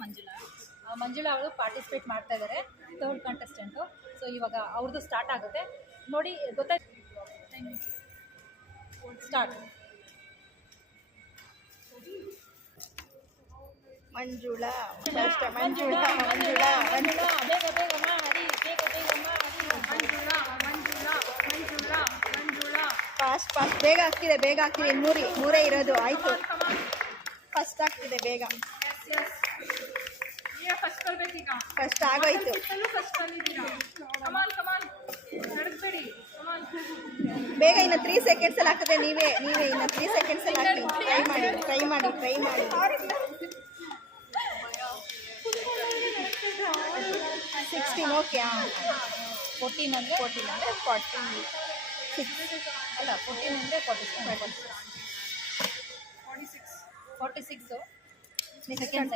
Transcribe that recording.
ಬಂದ್ಬಿಟ್ಟು ಮಂಜುಳಾ. ಮಂಜುಳಾ ಅವರು ಪಾರ್ಟಿಸಿಪೇಟ್ ಮಾಡ್ತಾ ಇದ್ದಾರೆ, ಥರ್ಡ್ ಕಂಟೆಸ್ಟೆಂಟು. ಸೊ ಇವಾಗ ಅವ್ರದ್ದು ಸ್ಟಾರ್ಟ್ ಆಗುತ್ತೆ ನೋಡಿ, ಗೊತ್ತಾಯ್ತು. ಸ್ಟಾರ್ಟ್. ಮಂಜುಳಾ ಮಂಜುಳಾ ಮಂಜುಳಾ ಮಂಜುಳಾ ಬೇಗ ಬೇಗ ಮಾಡಿ, ಬೇಗ ಬೇಗ ಮಾಡಿ. ಮಂಜುಳಾ ಮಂಜುಳಾ ಮಂಜುಳಾ ಮಂಜುಳಾ. ಫಾಸ್ಟ್ ಬೇಗ ಆಗ್ತಿದೆ, ಬೇಗ ಆಗ್ತಿದೆ. ಮೂರೇ ಇರೋದು. ಆಯ್ತು, ಫಸ್ಟ್ ಆಗ್ತಿದೆ ಬೇಗ. ಈಗ ಫಸ್ಟ್ ಬರ್ಬೇಕೀಗ. ಫಸ್ಟ್ ಆಗೋಯ್ತು. ಫಸ್ಟ್ ಬಂದಿದ್ದೀರಾ. ಕಮಾನ್ ಕಮಾನ್, ನಡೆದ್ಬೇಡಿ. ಕಮಾನ್ ಬೇಗ ಇನ್ನು 3 seconds ಅಲ್ಲಿ ಆಗ್ತದೆ. ನೀವೇ ಇನ್ನು 3 seconds ಅಲ್ಲಿ ಹಾಕಿ. ಟ್ರೈ ಮಾಡಿ 16. ಓಕೆ. 14 ಅಂದರೆ 46 ಅಲ್ಲ, 14 ಅಂದರೆ 46. 46 ಸೆಕೆಂಡ್ಸ್.